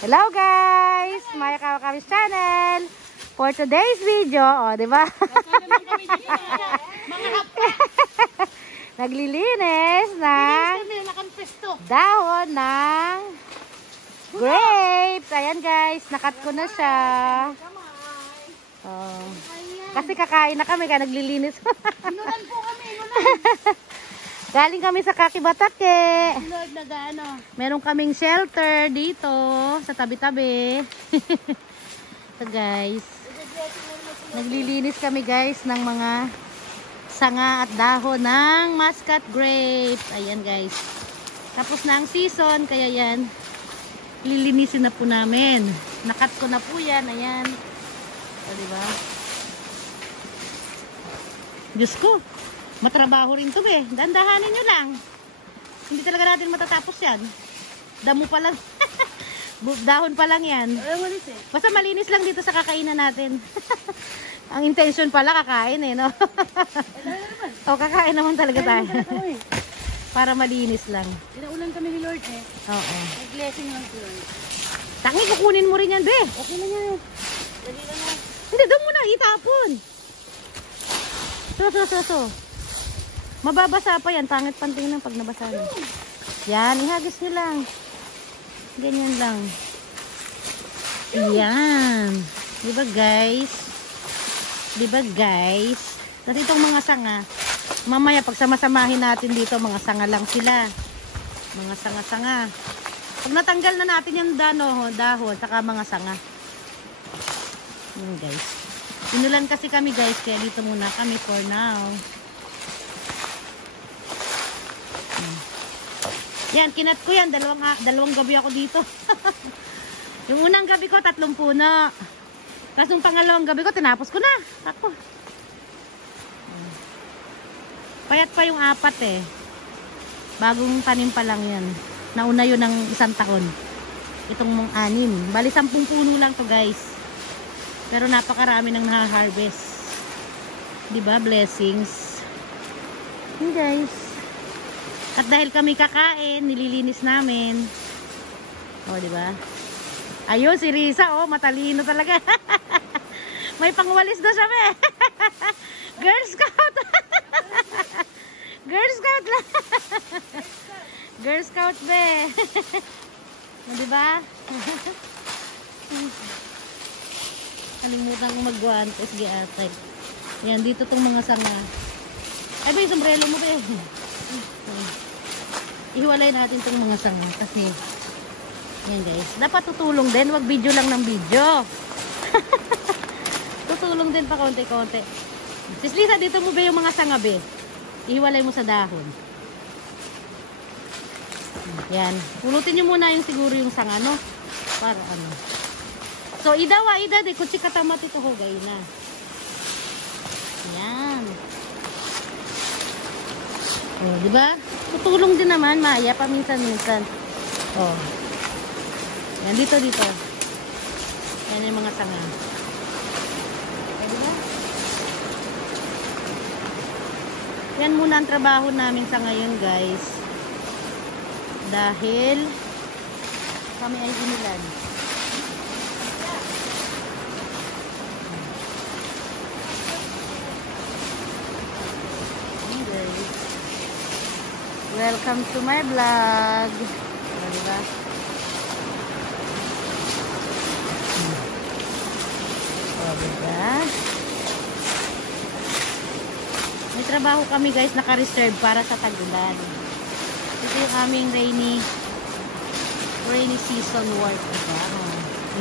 Hello guys! Maya Kawakamis Channel! For today's video, di ba? Naglilinis ng dahon ng grapes. Ayan guys, nakat ko na siya. Oh. Kasi kakain na kami, kaya naglilinis. Inulan po kami, inulan. Galing kami sa Kakibatake. Lord, nag-ano. Meron kaming shelter dito sa tabi-tabi. So guys, naglilinis kami guys ng mga sanga at dahon ng muscat grapes. Ayan guys. Tapos na ang season, kaya yan, lilinisin na po namin. Nakat ko na po yan. Ayan. O, diba? Diyos ko. Matrabaho rin to be. Dandahanin nyo lang. Hindi talaga natin matatapos yan. Damo pa lang. Dahon pa lang yan. Basta malinis lang dito sa kakainan natin. Ang intention pala kakain eh, no? O, kakain naman talaga tayo. Para malinis lang. Pinaulan kami ni Lord eh. Oo. Nag-blessing lang si Lord. Tangi, kukunin mo rin yan, be. Okay na yan. Dali lang yan. Hindi, doon mo na itapon. So. Mababasa pa yan. Pangit panting ng pag nabasa na. Yan, ihagis nyo lang. Ganyan lang. Yan. Diba guys? Diba guys? Kasi itong mga sanga, mamaya pag samasamahin natin dito, mga sanga lang sila. Mga sanga-sanga. Pag natanggal na natin yung dahon, saka mga sanga. Yan guys. Inulan kasi kami guys, kaya dito muna kami for now. Yan, kinat ko yan. Dalawang gabi ako dito. Yung unang gabi ko, 3 puno. Tapos yung pangalawang gabi ko, tinapos ko na. Ako. Payat pa yung 4 eh. Bagong tanim pa lang yan. Nauna yun ng 1 taon. Itong mong 6. Bali 10 puno lang to guys. Pero napakarami nang naha-harvest. Diba? Blessings. Yun guys. At dahil kami kakain, nililinis namin. O, diba? Ayun, si Risa, oh, matalino talaga. May pangwalis na siya, be. Girl Scout. Girl Scout lang. Girl Scout, be. O, diba? Kalimutan ko mag-guantes, giatay. Yan, dito tong mga sanga. Ay, ba, yung sombrero mo, be. Ihiwalay natin itong mga sanga kasi yan guys, dapat tutulong din, wag video lang ng video. Tutulong din pa konti-konti. Sis Lisa, dito mo ba yung mga sanga be? Ihiwalay mo sa dahon. Yan, pulutin nyo muna yung siguro yung sanga, no? Para ano. So ida de kutsi katamat ito hugay na. Yan. Oh, di ba? Tutulong din naman, Maya, paminsan-minsan. Oh. Yan, dito. Yan yung mga sanga. Oh, di ba? Yan muna ang trabaho namin sa ngayon, guys. Dahil kami ay inilan. Welcome to my vlog. Diba? Diba? May trabaho kami guys, naka-reserve para sa tag-ulan. Ito yung aming rainy season work. Diba?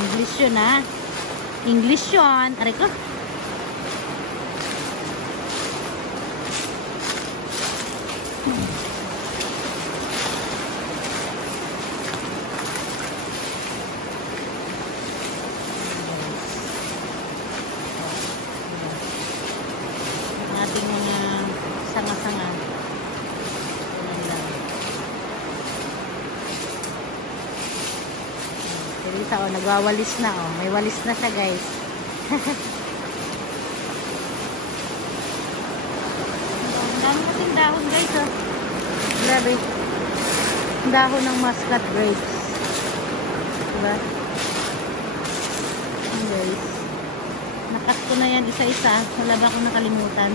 English yun ha. English yun. Aray ko. Sanga-sanga. Teresa, oh, nagwawalis na, oh. May walis na siya, guys. Ang dami kasing dahon, guys, oh. Grabe. Dahon ng muscat grapes. Diba? guys. Nakas ko na yan isa-isa. Wala ba akong nakalimutan?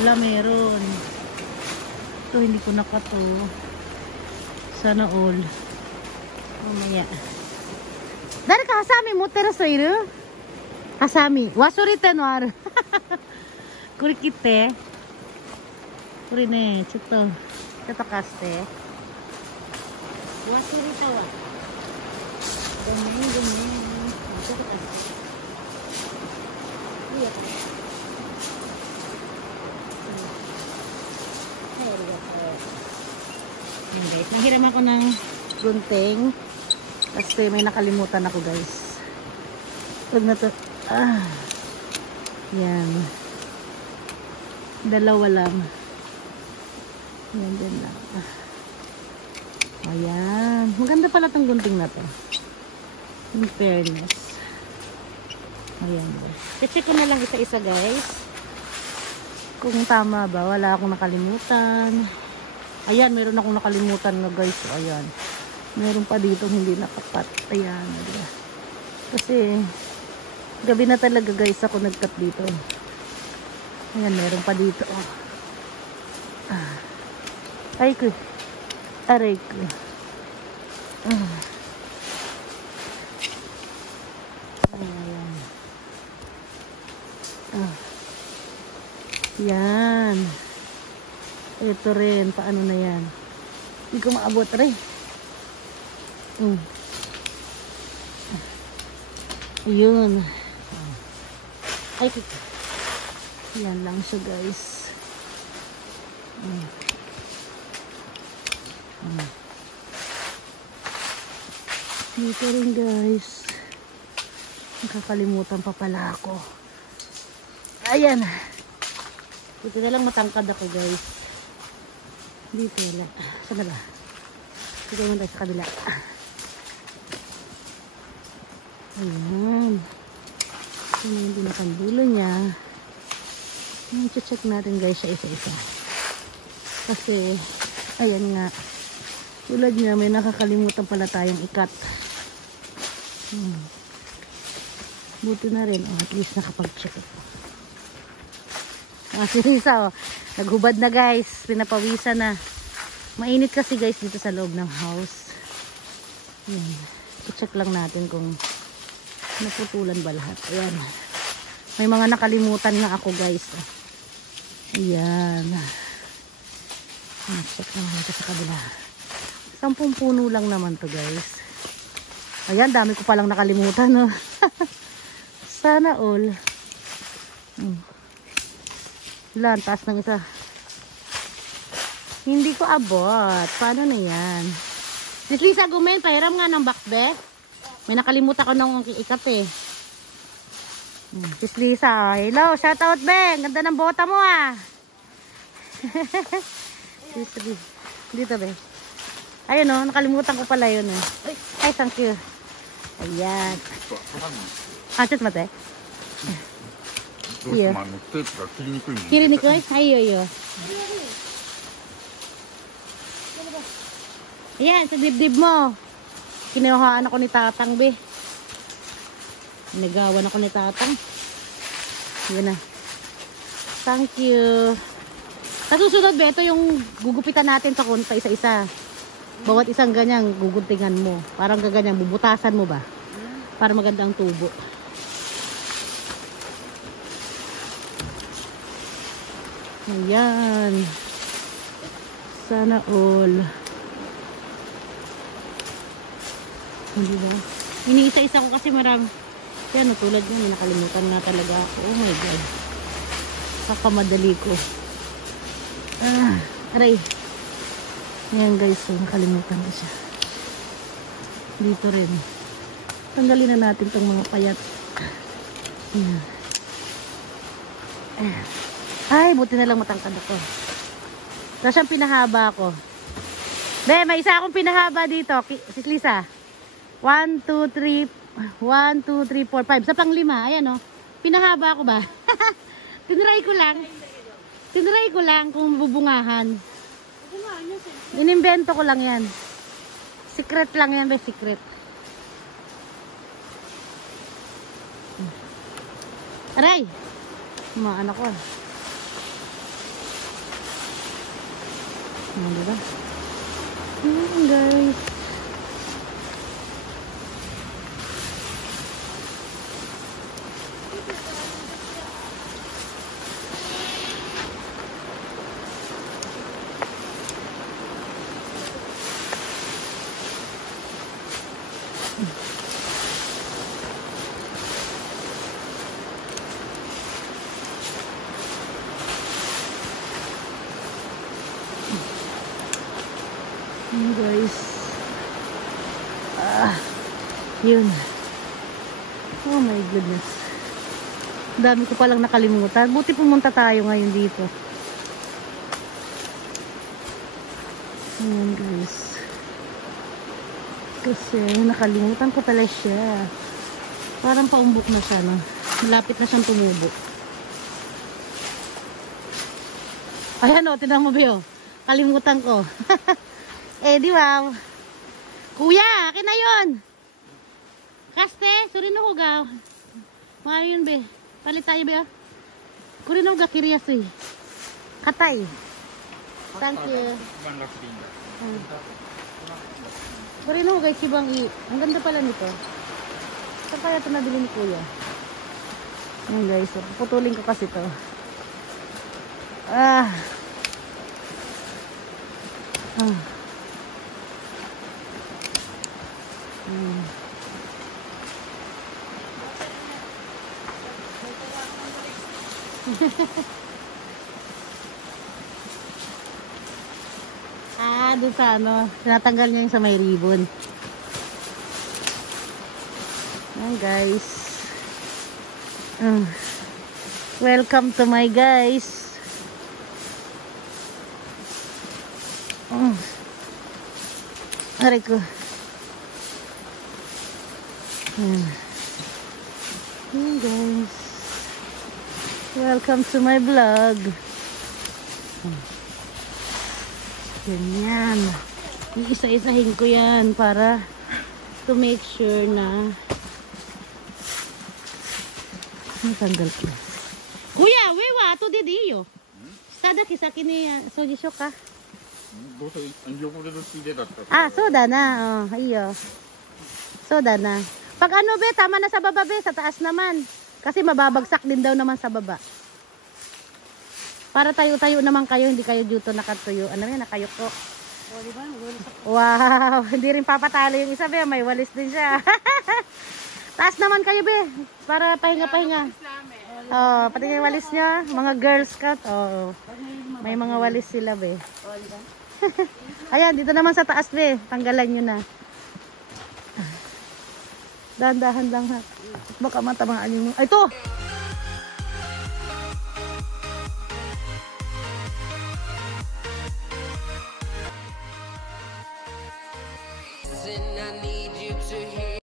Wala, meron. Ito, hindi ko nakato. Sana all. Mamaya. Dari ka hasami mo teraso iru? Hasami. Wasurite no aru. Kuri kite. Kuri ne, chito. Chito kaste. Wasurita wa. Ganyan. Chito kaste. Iya. Guys, nanghiram ako ng gunting kasi may nakalimutan ako guys. Huwag na to. Yan, dalawa lang. Yan din lang. Ayan, maganda pala tong gunting na to, in fairness. Ayan guys, check ko na lang isa-isa guys kung tama ba. Wala akong nakalimutan. Ayan, meron akong nakalimutan na guys. Ayan. Meron pa dito hindi nakapat. Ayan. Kasi gabi na talaga guys ako nagkat dito. Ayan, meron pa dito. Ay ko. Aray ko. Ayan. Yan. Ito rin, paano na yan? Hindi ko maabot rin. Ayun. Ay, yan lang siya guys. Dito rin guys. Nakakalimutan pa pala ako. Ayan. Dito na lang matangkad ako guys. Dito wala. Saan ba? Dito naman tayo sa kabila. Ayan. Ayan yung pinakandulo niya. Check natin guys siya isa-isa. Kasi, ayan nga. Tulad niya, may nakakalimutan pala tayong ikat. Buti na rin. At least nakapag-check ito. Si Risa, naghubad na guys, pinapawisan na. Mainit kasi guys dito sa loob ng house. Yan. I-check lang natin kung naputulan ba lahat. Ayan. May mga nakalimutan nga ako guys. Ayan. Check naman ito sa kabila. 10 puno lang naman to guys. Ayan, dami ko palang nakalimutan. No? Sana all. Wala, taas ng isa. Hindi ko abot. Paano na yan? Sis Lisa, gumen, pahiram nga ng bakbe. May nakalimutan ko nung ikat eh. Sis Lisa, hello, shout out be. Ganda ng bota mo ah. Dito be. Ayun o, nakalimutan ko pala yun eh. Ay, thank you. Ayan. Chut mate. Iya. Kiri ni ko ay. Ayo. Ayan, sa dibdib mo. Kinuhaan ako ni Tatang, be. Nagawan ako ni Tatang. Yan na. Thank you. Sa susunod, be, ito yung gugupitan natin sa kunta isa-isa. Bawat isang ganyan, guguntingan mo. Parang gaganyan, bubutasan mo ba? Para maganda ang tubo. Ayan. Sana all. Hindi ba? Iniisa-isa ko kasi marami. Yan, tulad nyo, nakalimutan na talaga ako. Oh my God. Kakamadali ko. Aray. Ayan guys, so nakalimutan ko siya. Dito rin. Tanggalin na natin itong mga payat. Ayan. Ay, buti na lang matangkad ako. Tapos ang pinahaba ko. Be, may isa akong pinahaba dito. Sis Lisa. 1, 2, 3, 1, 2, 3, 4, 5. Sa pang-5. Ayan o. Pinahaba ko ba? Tinry ko lang. Tinry ko lang kung bubungahan. Inimbento ko lang yan. Secret lang yan, be. Secret. Aray! Mga anak ko. Diba? Ayan guys. Guys. Yun. Oh my goodness. Dami ko palang nakalimutan. Buti pumunta tayo ngayon dito. Ayan guys. Kasi nakalimutan ko pala siya. Parang paumbok na siya, no? Malapit na siyang tumubo. Ayan o, tinan mo ba, kalimutan ko. Eh, di ba? Kuya, akin na yun. Kaste, surin ako gaw. Mga yun, be. Palit tayo, be. Kurin ako gakirias, eh. Katay. Thank you. Kurin ako guys, ibang ang ganda pala nito. Saan kaya ito nabili ni Kuya? Ayan guys, puputulin ko kasi ito. Doon sa ano, tinatanggal niya yung sa may ribbon. Ayan guys. Welcome to my guys. Aray ko. Ayan guys. Welcome to my vlog. Ganyan. Iisa-isahin ko yan para to make sure na natanggal ko. Kuya, wewa, to didiyo. Stada kisaki ni soji shoka. Soda na. Oh, iyo. Soda na. Pag ano be, tama na sa baba be, sa taas naman. Kasi mababagsak din daw naman sa baba. Para tayo-tayo naman kayo, hindi kayo dito nakatuyo. Ano yan, nakayuko. O, di ba? Wow, hindi rin papatalo yung isa be, may walis din siya. Taas naman kayo be, para pahinga-pahinga. Oh, pati yung walis niya, mga Girl Scout. Oh, may mga walis sila be. Ayan, dito naman sa taas be, tanggalan nyo na. Dahan-dahan lang ha. Baka matamaan yung... Ay, ito! I need you to hear